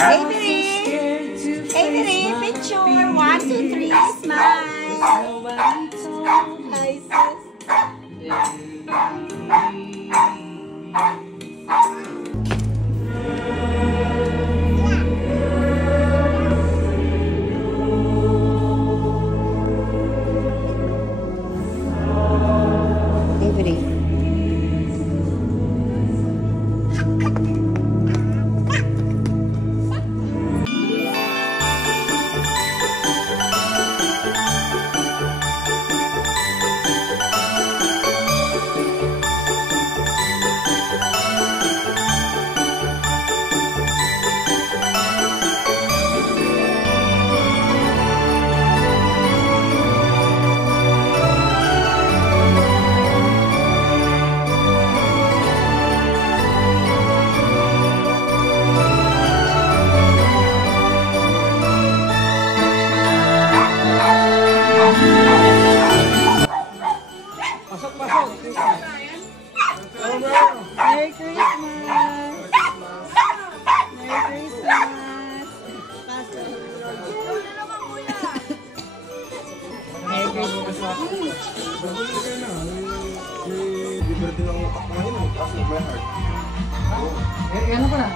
Avery! Avery, picture. 1, 2, 3, smile. Hi, sis. Avery. Merry Christmas! Merry Christmas! Merry Christmas! Liberty lang ako kumain ng kaso my heart. Ano pa na?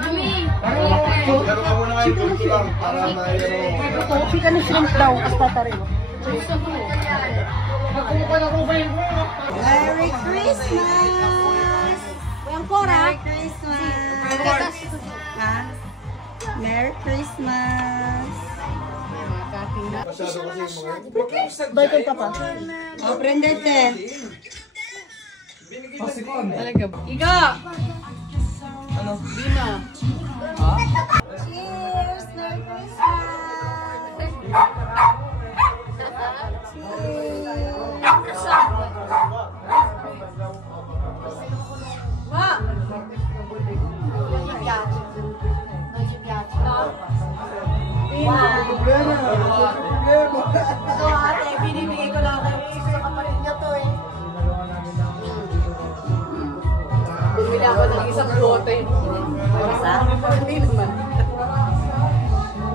Mami! Pero ako na ngayon gusto lang para may Coffee ka na shrimp daw, hasta tarin. Merry Christmas! Merry Christmas! Ha? Merry Christmas! masyado kasi mga Birthday pa pa? Oh, prendete. Talaga ba? Iga! Ano? Bina! Cheers! Merry Christmas! Ito ate, binibigay ko lang kayo sa kapatid niya to eh. Bumili ako ng isang bote. Isa? Hindi naman.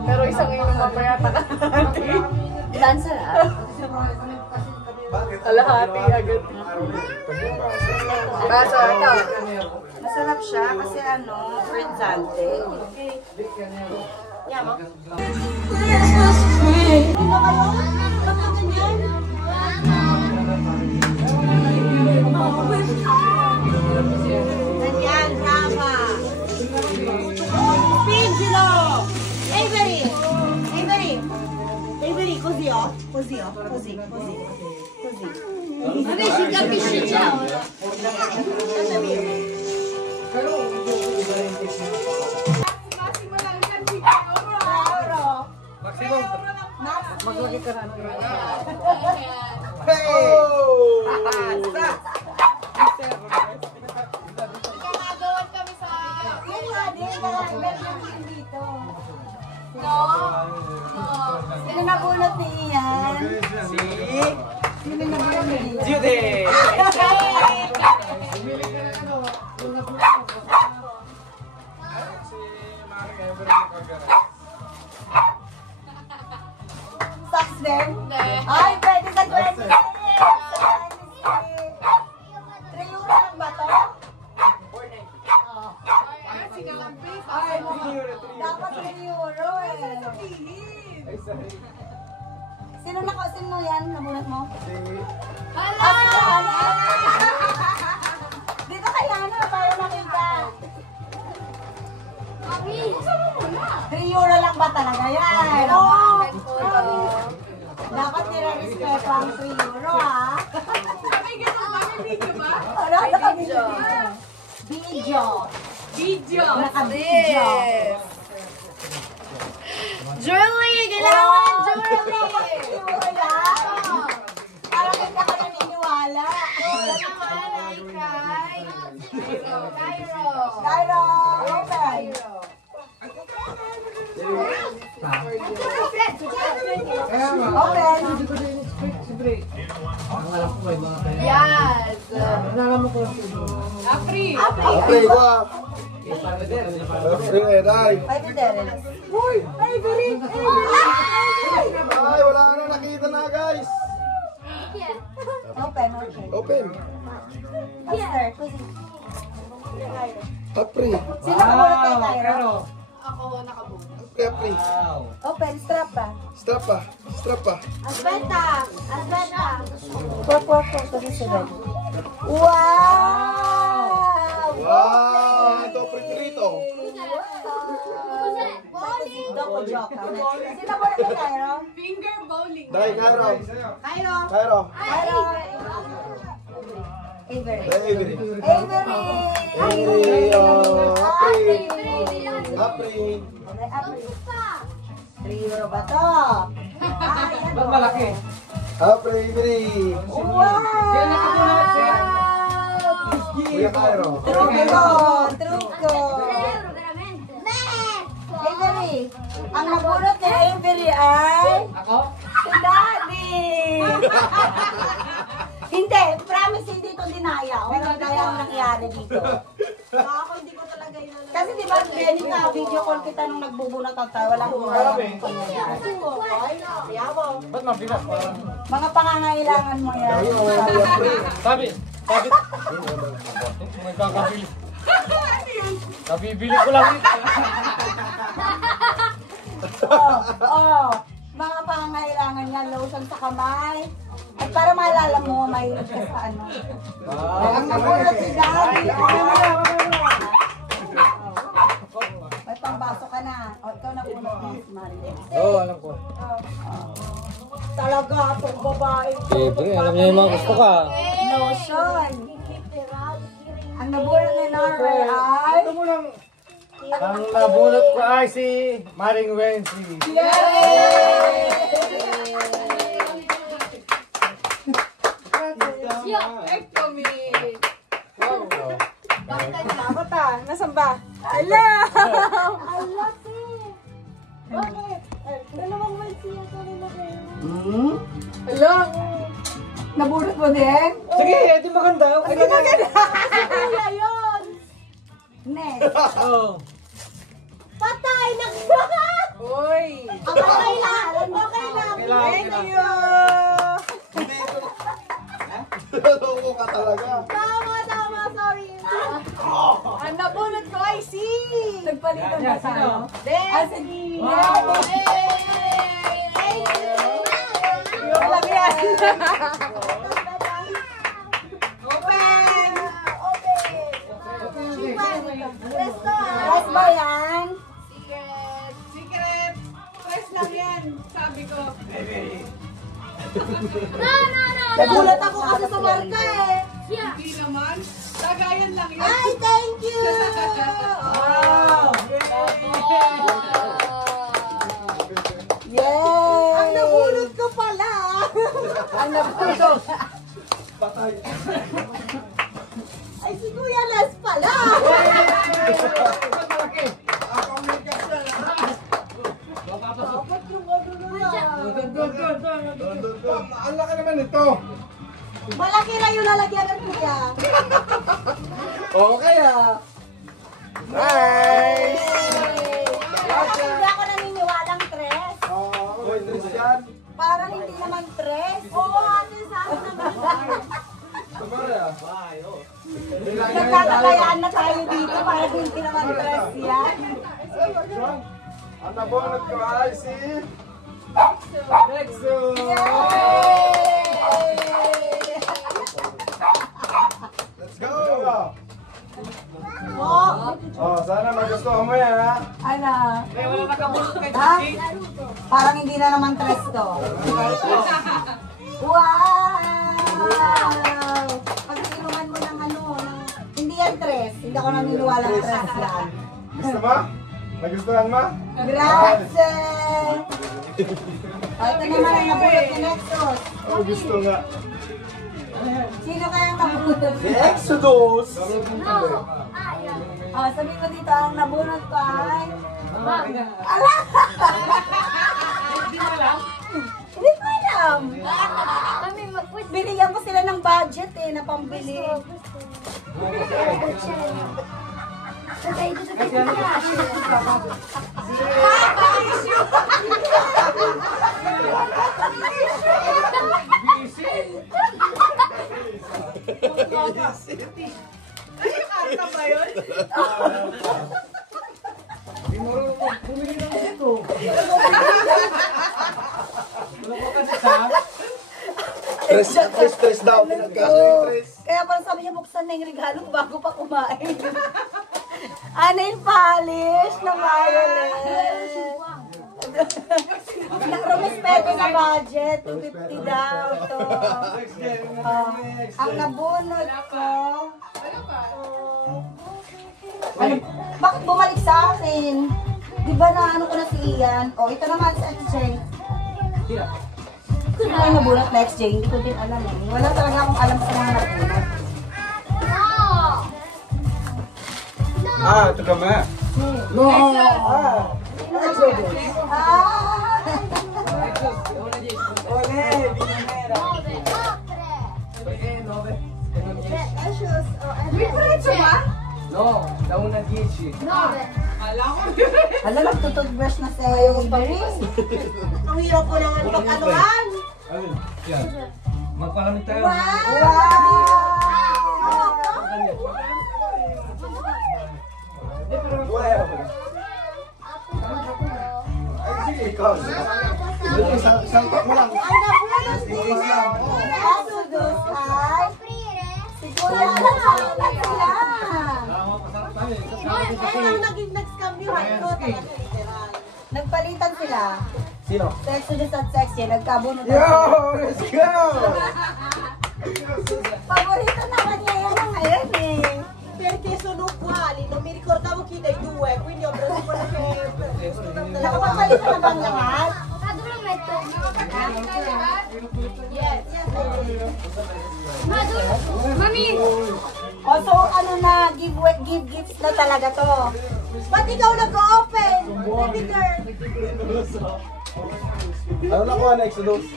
Pero isang inom mamaya takahati. Ilan sarap? Kalahati agad. Baso ito. Masarap siya kasi ano, frizzante. Yama. Ganyan, tama. Pizilo! Avery! Avery! Avery, così oh. Così oh. Così, così. Così. Vabbè, si capisce già. Maximum. Maglagay ka na. Ginagawan kami sa... Sino nabunot ni Ian? Sino nabunot ni Ian? Judy! Socks din? Hindi. Ay, pwede sa 20. 3 euro lang ba to? Ay, dapat 3 euro eh. Sino nakasin mo yan? Nabunot mo? Hala! Dito kay Lana, para makita. Mami! 3 euro lang ba talaga yan? Oo. Dapat nire-respeto ang 3 euro ha. May ganun ba? May video ba? Wala na kami video. Video! Naka-video. Julie! Kailangan ng Julie! Wala. Parang hindi ako naniniwala. Naman ay kay... Cairo! Cairo, open. Open. Yes! Nalaman ko lang. Apri! Okay, go. Sige, dai. Pwede din. Uy! Ivory! Ay, wala ka na nakita na, guys. Open, open. Open. Master, kusi. Apri. Sino ka muna kay Cairo? Apri. Open, strap pa. Strap pa. Strap pa. Asbenta! Asbenta! Por, kusi sila. Wow! Wow! Ito, prito. Bowling! Doko joke. Sino muna kay Cairo? Finger bowling. Dai, Cairo. Cairo! Cairo. Cairo! Avery. Avery. Avery! Avery. Apri. Apri. €3 ba to? Ayan o. Malaki. Apri, Avery. Wow! Kuya Cairo. Truco! Truco! Avery! Ang nabunot ni Avery ay... Ako? Si Daddy! Hindi, promise hindi ito dinaya. Walang kaya ang nangyari dito. Ako hindi ko talaga yun. Kasi di ba, Benny, ka video call kita nung nagbubunot ang tayo. Walang Ba't mabigat? Parang... mga pangangailangan mo yan. Sabi. May kakabili. Nabibili ko lang ito. Oh, mga pangangailangan niya, lotion sa kamay. At para maalala mo, may ka sa ano. Ang nabunot si Daddy. May pambaso ka na. O, ikaw nabunot mo, Mario. Oo, alam ko. Talaga, itong babae. Siyempre, alam niya yung mga gusto ka. Lotion. Ang nabunot ni Nara ay... Ito mo lang. Ang nabunot ko ay si Maring Wensi. Dapat ah. Nasaan ba? Ala! Ala, bakit? Dalawang mansi ako nila kayo. Ala! Nabunot mo din? Sige, ito maganda. Okay lang. Kuya yun! Next. Oo. Patay na! Uy! Okay lang! Okay lang! Thank you! Loko ka talaga. Tama, sorry. Ang nabunot ko ay si... Nagpalitan na tayo. Desi! Yung lang yan. Open! Last ba yan? Secret! Press lang yan, sabi ko. Nagulat ako kasi sa marka eh. Hindi naman. Lagayan lang yan. Ay, thank you! Wow! Yay! Ang nabunot ko pala! Ang nabunot. Patay. Ay, si Kuya Les pala! Dapat yung ano na lang. Ang laki naman ito. Malaki lang yung lalagyan ng Kuya. Okay ah. Nice. Kasi hindi ako naniniwalang tres. Hoy, Christian. Parang hindi naman tres. Oo, ate, sa akin naman. Sabara. Nagkakatayaan na tayo dito para hindi naman tres yan. Ang nabunot ko ay si... Nexo. Let's go. Oh, sana magustuhan mo yan ha. Ano? Eh, wala nakabunot kay Ha? Jackie. Parang hindi na naman tres to. Wow! Pag-inuman mo ng ano, hindi yan tres. Hindi ako naniniwala ng tres yan. Gusto mo? Nagustuhan mo? Grazie! Ito naman ang nabulot ni Nexus. Oh, gusto nga. Sino kaya ang nabulot? Exodus. Oh, sabi ko dito, ang nabunot ko ay... Ala! Hindi mo alam? Hindi ko alam. Binigyan ko sila ng budget na pambili. Karta ba yun? Hindi mo rin bumili ng ito. Wala ko kasi sa... Stress daw. Pinagkaso yung stress. Kaya parang sabi niya, buksan na yung regalo bago pa kumain. Nail polish na violet. Nakarumispeto sa budget, 250 daw ito. Ang nabunod ko. Ano, bakit bumalik sa akin? Di ba na ano ko na si Ian? O, ito naman sa XJ. Ito na yung nabunot na XJ, hindi ko din alam eh. Wala talaga akong alam sa mga nabunot. Ah, ito kami. No! Ah! May preso ba? No, nauna 10. Alam ko. Hala, nagtututbrush na si Barry. Ang hirap ko naman pag-anuhan. Ayun, yan. Magpalamig tayo. Wow! Ay, sige, ikaw. Sangkot mo lang. Ang nabunod din. Exodus ay si Kuya Alan sila. Kaya lang naging nag-scam ni Rhino talaga literal. Nagpalitan sila. Sino? Sa Exodus at Sexy, nagkabunod. Yo! Let's go! Paborito naman niya yan ang ngayon eh. Perché sono uguali, non mi ricordavo chi dei due, quindi ho preso quello che gusto tanto la Nakapagpalitan na bang lahat? Mami! O so ano na, give gifts na talaga to. Ba't ikaw nag-open? Baby girl, Ano nakuha na Exodus?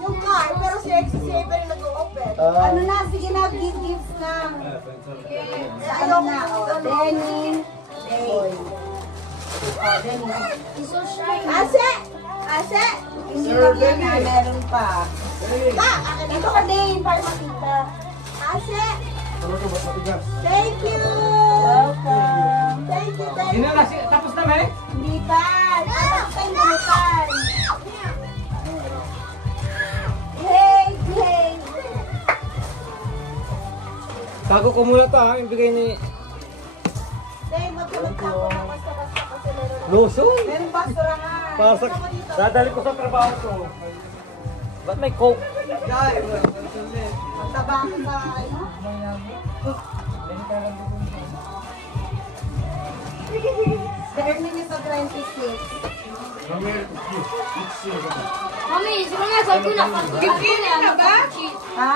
yung car, pero si Exy Saber yung nag-open. Ano na, sige na, give gifts na. Sa ano na, o, Denny, Boy. O, Denny. Ase! Ase! Hindi lang yan na, meron pa. Ba, akin Dito ito. ka din, para makita. Ase! Ano to? Ba't matigas? Thank you! Welcome. Thank you, thank Sino you. na? Tapos na ba eh? Hindi pa. Tapos tayo bulutan. Hey, hey. Tago ko muna to ha, yung bigay ni Dahil magkamagkako na basta-basta kasi meron na. Lotion. Meron pa surahan. Para sa... Dadali ko sa trabaho to. Ba't may coke? Tabang sa, ano? The earning is of 26. Mami, siguro nga sabi ko na. Bibigyan na ba? Ha?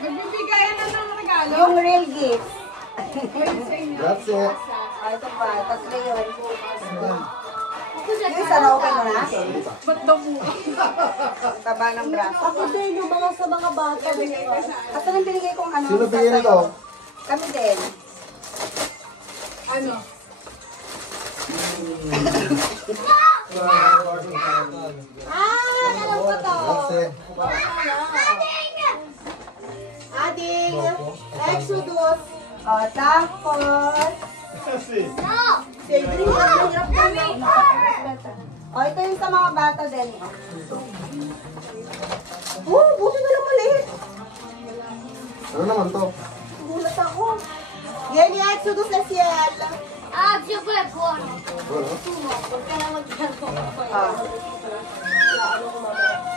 Nagbibigayan na ng regalo. Yung real gift. That's it. Ito pa, tatlo yun. Yung isa na open mo na? Ba't daw mo? Taba ng braso. Ako din yung mga sa mga bata. At anong binigay kong ano? Sino bigyan nito? Kami din. Ano? Alam ko to. That's it. Ading, Exodus, O, tapos... Saber yung ang hirap namin. O, ito yung sa mga bata din. Buti na lang maliit. Ano naman to? Gulat ako. Yan yung Exodus na Ciel. Ah, chocolate ko. Ano? Huwag ka na magkano.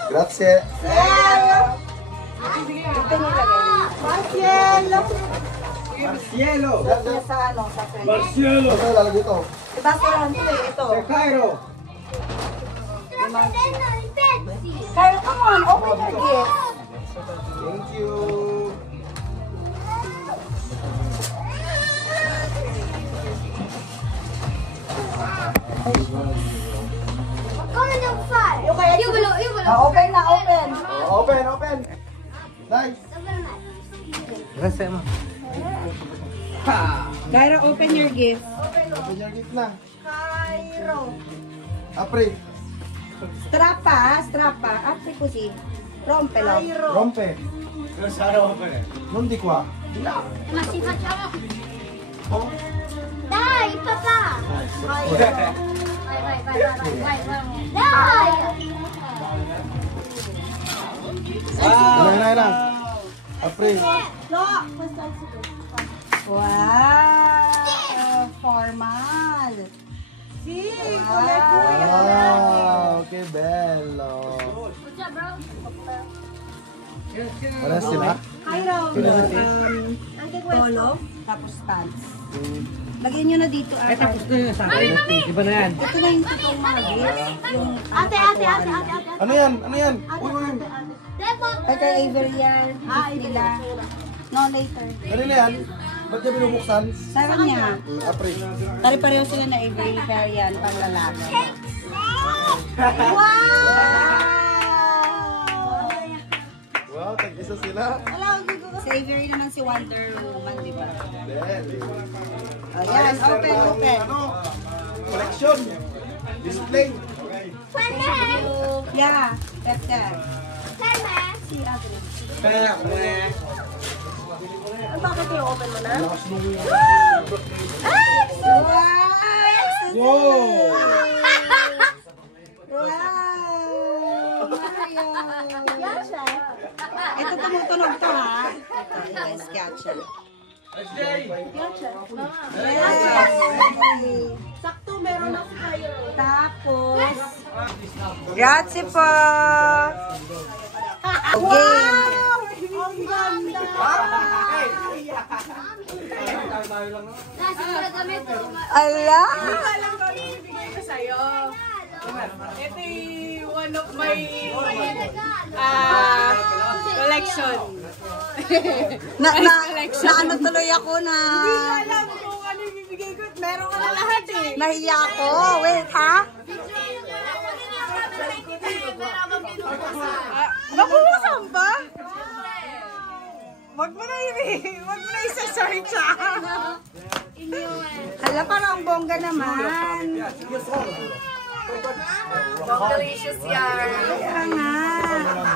Grazie. Ciel! Ito nilagay. Marciel! Marcielo! Niya sa ano, sa friend. Marcielo! Ano lalagay ito? Diba surahan to eh, ito. Cairo! Kyle, come on, open your gift. Thank you. Yung kaya Yung wala, yung wala. Open na, open. Oh, open, open. Nice. Gracias, ma. Ha! Kyra, open your gift. Open your gift na. Cairo. Apre. Strappa. Apri così. Rompelo. Cairo. Rompe. Non di qua. Ma si facciamo. Oh. Dai, papà. Cairo. Vai. Dai. Dai. Apre. No. Wow! Formal. Sì, come kuya. Wow, che bello. What's up, bro? Para sila? Cairo. Anche questo. Polo, tapos pants. Lagyan nyo na dito. Ay, tapos na yun sa akin. Di ba na yan? Ito na yung totoong mga gifts. Yung Ate. Ano yan? Uy. Ay, kay Avery yan. Gift nila. No, later. Ano na yan? Ba't niya binubuksan? Sabi niya, Apre. pare-pareho sila na Avery, kaya yan, pang lalaki. Wow, tag-isa sila. Si Avery naman si Wonder Woman, di ba? Deli. Ayan, open. Ano? Collection. Display. Yeah, that's that. Bakit yung open mo na? Wow! Ito tumutunog to ha. Ito yung sketcher. Yes. Sakto, meron na si Cairo. Tapos, grazie po. Game. Ang ganda! Nasa para damit to. Ala. Alam ko ano ibigay ko sa'yo. Ito yung one of my collection. Na ano tuloy ako na. Alam kung ano ibigay ko. Meron ka na lahat eh. Nahiya ako. Wait, ha? Nabuhusan ba? Wag mo na isa-search Hala, parang ang bongga naman. Delicious yan. Kaya nga.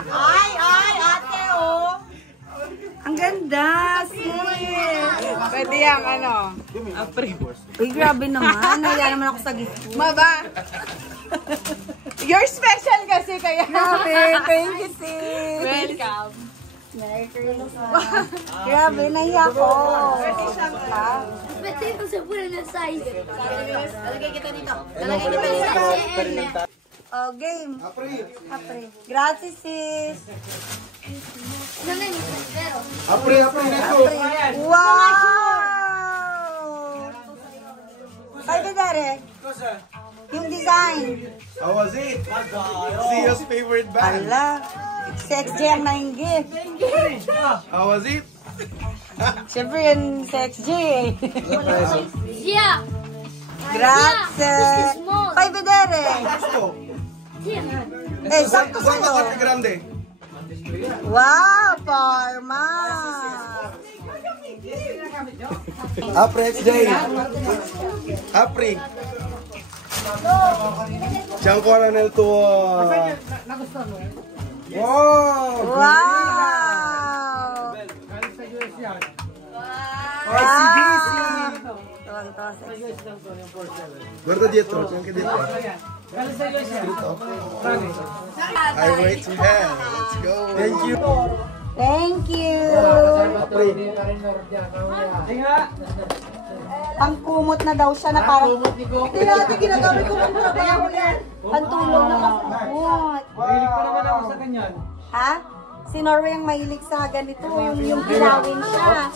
Ay, ate, oh. Ang ganda, sis. Pwede yung ano. Uy, grabe naman. Nahiya naman ako sa gift ko. Maba. You're special kasi kaya. Grabe, thank you, sis. Welcome. Merry Christmas. Grabe, nahiya ko. Pwede ito sa pula ng size. Alagay kita dito. Oh, game. Apre. Grazie, sis. Ano na yun? Pero. Apre nito. Wow! Ay, Dere. Yung design. How was it? Sia's favorite band. Ala, sexy ang nainggit. How was it? Siyempre yung sexy. Zia! Grazie. Kay Bedere. Gusto. Zia! Eh, sakto Quanto sa'yo. Ate Grande? Wow, Parma. Apre XJ. Apre. Ciao ancora nel tuo. Wow! Wow. Galing sa US yan. ICDC! Tuwang-tuwa sa Guarda dietro, c'è anche dietro. Galing sa US yan. Promise. I wait to hell. Let's go. Thank you. Thank you. Pangkumot na daw siya na parang Hindi natin ginagamit ko ng trabaho yan. pantulong na pangkumot. Mahilig pa naman ako sa ganyan. Ha? Si Norway ang mahilig sa ganito, yung ginawin siya.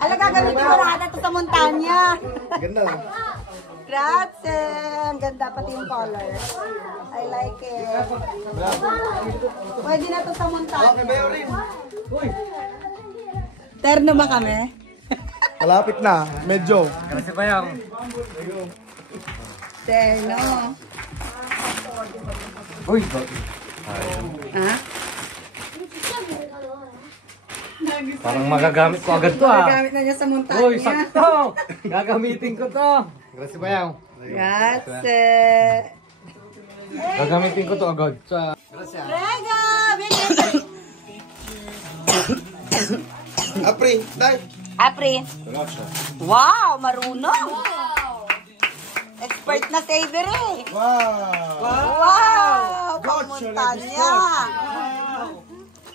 Ala, gagamitin mo na ito sa montanya. Ganda. Grazie! Ang ganda pati yung color. I like it. Pwede na to sa montanya. Okay ba yun rin? Terno ba kami? Malapit na. Medyo. Kasi pa yung Terno. uy, Ha? Parang magagamit ko agad to ah. Gagamit na niya sa montaña. Uy, sakto! Gagamitin ko to. Gracias bayaw. Grazie. Gagamitin ko to agad. Sa... Prego! Vieni! Apri, dai. Apri. Wow, marunong. Expert na si Avery. Wow. Wow, pamuntanya.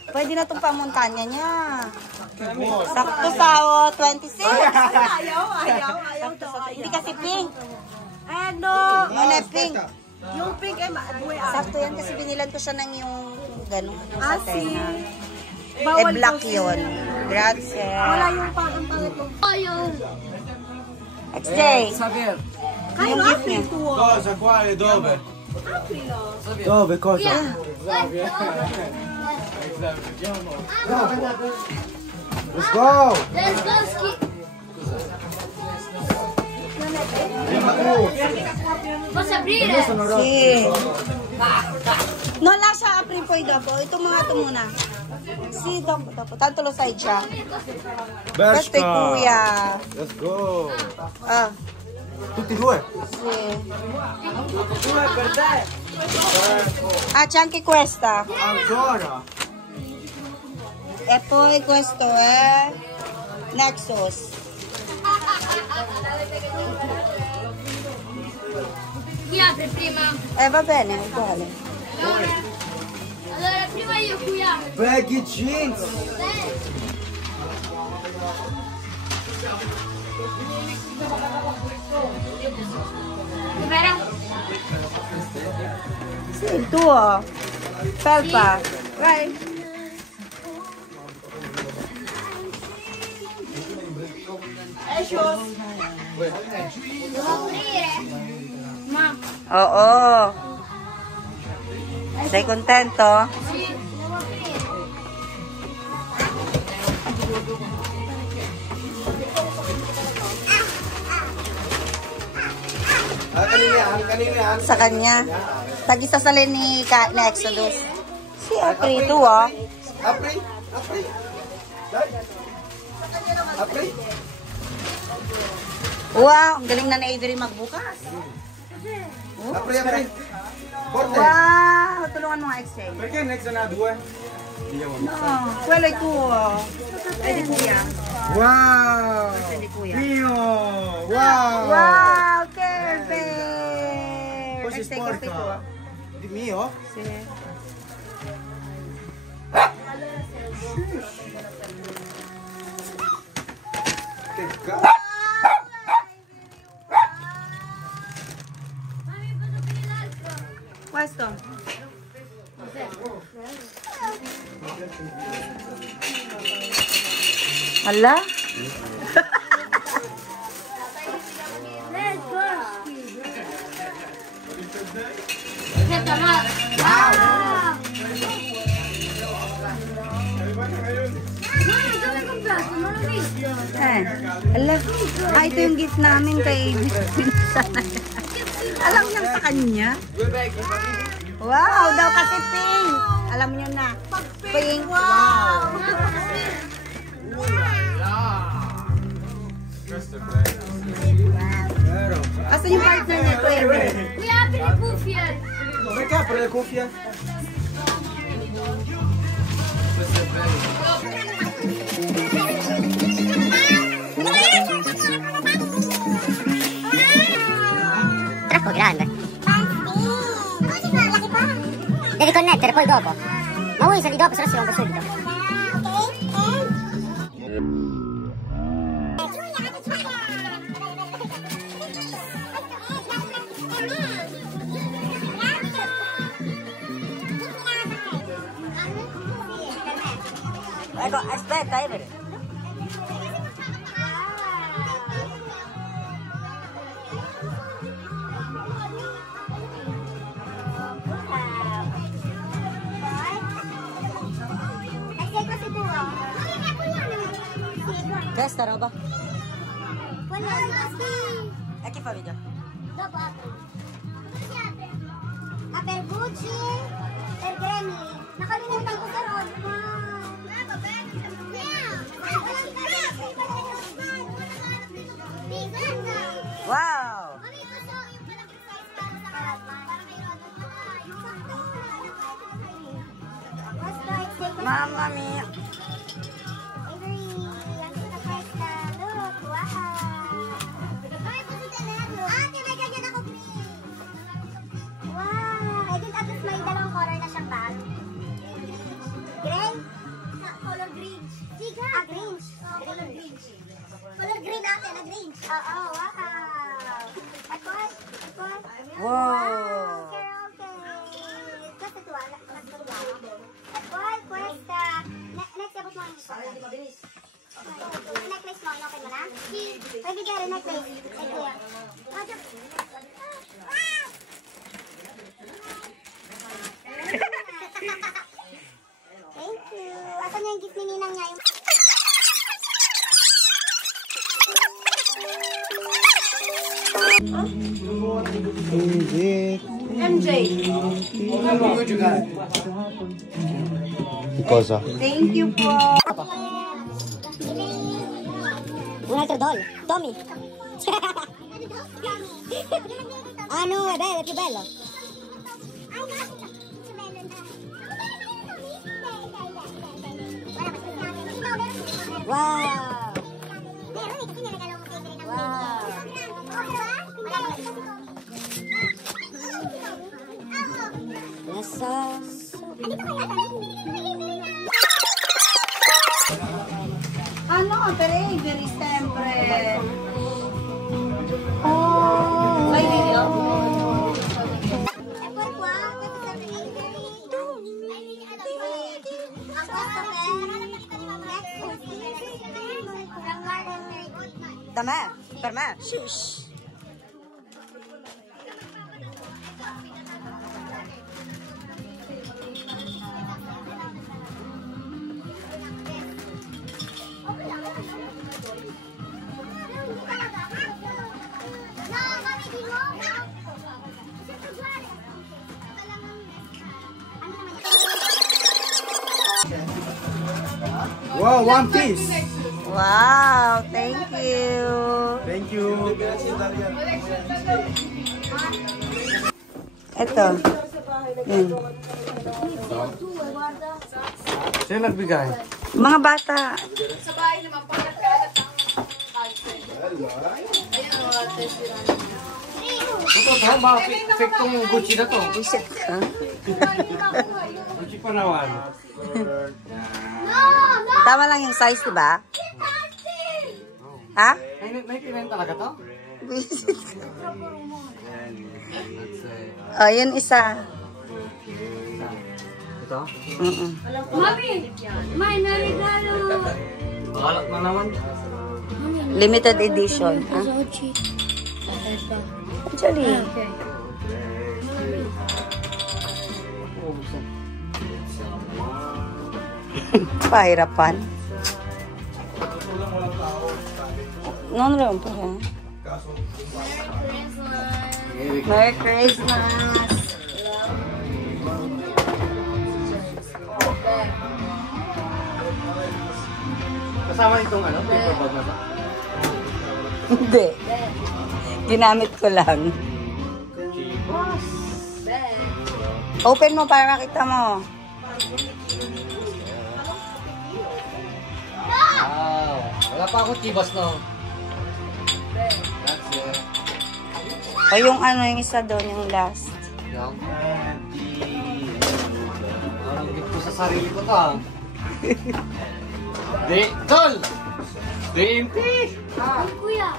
Pwede na itong pamuntanya niya. Sakto sa 26. Ayaw to. Hindi kasi pink. Ano? Ano pink? Yung pink ay buhay Sakto yan kasi binilan ko siya ng yung gano'n. Yung sa tenga. Bawal black po yun. Grazie. Wala yung pang pangit mo. XJ. Xavier. Kayo Yung gift apri niya. tuo. Cosa, quale, dove? Aprilo. Dove, cosa? Let's go! Let's go ski. Posso aprire? Si. No, lascia apri poi dopo. Ito mga ito muna. Si, dopo. Tanto lo sai già. Questo è kuya. Let's go! Ah, Tutti e due? sì. Ah, c'è anche questa. Ancora? E poi questo è Nexus. Chi apre prima? Va bene, uguale. Allora prima io qui apro. Baggy jeans! Dov'era? Sì, il tuo. Felpa. Vai. Devo aprire? Ma Oo. Sei contento? sì, devo aprire. Kanina yan. Sa kanya. Tag-isasalin ni Exodus. Si Apri, ito ah. Apri, apri. Dai. Apri. Wow, ang galing na ni Avery magbukas. Apri, apri. Forte. Wow, tulungan mo nga exchange. Perché next na due? No, quello è tuo. È di kuya. Wow! È di kuya. Mio! Wow! Wow, che bello. Poi si Exchange, questo è tuo. sporca. Di mio? Sì. Che cazzo! Mami, posso aprire l'altro? Questo. Alla? Let's go. Aspetta, ma... Ah! Mami, dove hai comprato? Non l'ho visto. Ala. Ah, ito yung gift namin kay Alam niya sa kanya. Wow, daw kasi pink. Alam niyo na. Pink. Wow. Asan yung partner niya? Ito, Avery. Qui apri le cuffie. Perché apre le cuffie? Troppo grande. Devi connettere poi dopo. Ma vuoi usarli dopo, se no si rompe subito. Ecco, aspetta, Avery. Questa roba? E chi fa video? Dopo apri. Ah, per Gucci, per Gremlin. Nakalimutan ko sa Rod. Va bene. Mamma mia. Ate, may ganyan ako, please. Wow. Eh, at least may dalawang color na siyang bag. Gray? Color green. Siga. Ah, green. Color green. Color green natin, na green. Oo, wow. Tapos. Wow. Okay. Kasi tuwala. Tapos, pwesta. Next, abot mo ang necklace mo, okay mo na? Pwede ka rin necklace. Ay, kuya. Thank you. Asan yung gift ni Ninang niya? Hindi. MJ. Cosa? Thank you po. Un altro doll. Tommy. Ah no, è bello, è più bello. Wow. Nasa. Ano, very sempre. Oh. Ay, video. Da me, per me. Shush. Wow, One Piece! Wow, thank you. Thank you. Ito. Sino nagbigay? Mga bata. Sa bahay naman, pag nagkalat ng calcet. Ito, ba? Fake tong Gucci na to. Ha? Gucci pa naman. Tama lang yung size, diba? Ha? May pinayin talaga to? Oh, yun isa. Ito? Mami, may naregalo. Bakalak na naman. Limited edition. Ha? Actually. Pahirapan. Non rin pa rin. Merry Christmas! Kasama itong ano? Paper bag na to? Hindi. Ginamit ko lang. Open mo para makita mo. Wow! Wala pa ako tibas, no? That's it. O yung ano, yung isa doon, yung last. Yung parang gift ko sa sarili ko to, ah. Tol! DMP! Kuya,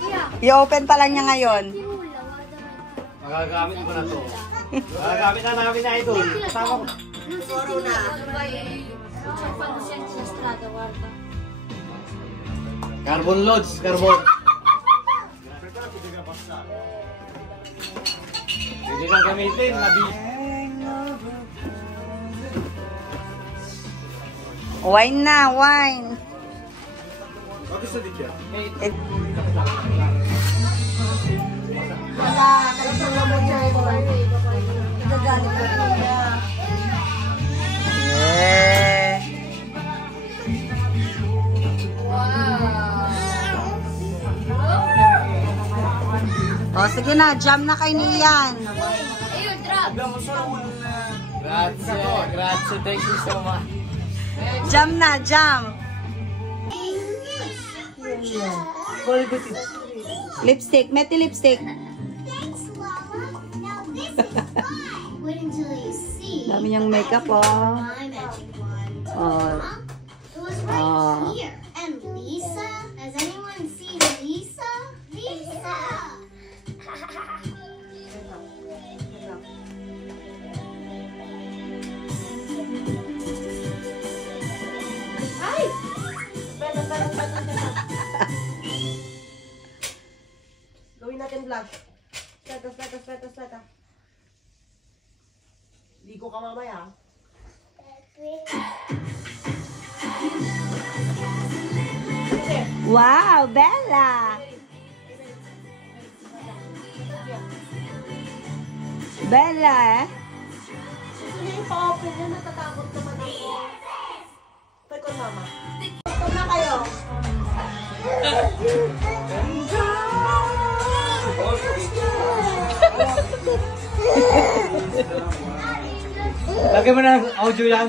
kuya. I-open pa lang niya ngayon. Magagamit ko na to. Magagamit na namin na idol. Kasama ko. Corona. Quando senti la strada, guarda. Carbon loads, carbon. Hindi nang gamitin, nabi. Wine na, wine. What is it here? Wala, kalasulo mo siya ito. Gagalit ko niya. Yeah. O, sige na, jam na kay Nian. Ayun, drop. Grazie, grazie, thank you so much. Jam na, jam. Lipstick, Meti lipstick. Thanks, Lala. Now this is fun. Wait until you see Dami niyang makeup, oh. my magic wand. Oh. It was right here. And Lisa? Has anyone seen Lisa? Lisa! Ay! Beta. Gawin natin blush. Beta. Ligo ka mamaya. Wow, Bella. Bella, eh? Hindi pa-open yan. Natatakot naman ako. Kay ko, mama. Stop na kayo. Lagyan mo ng audio yan.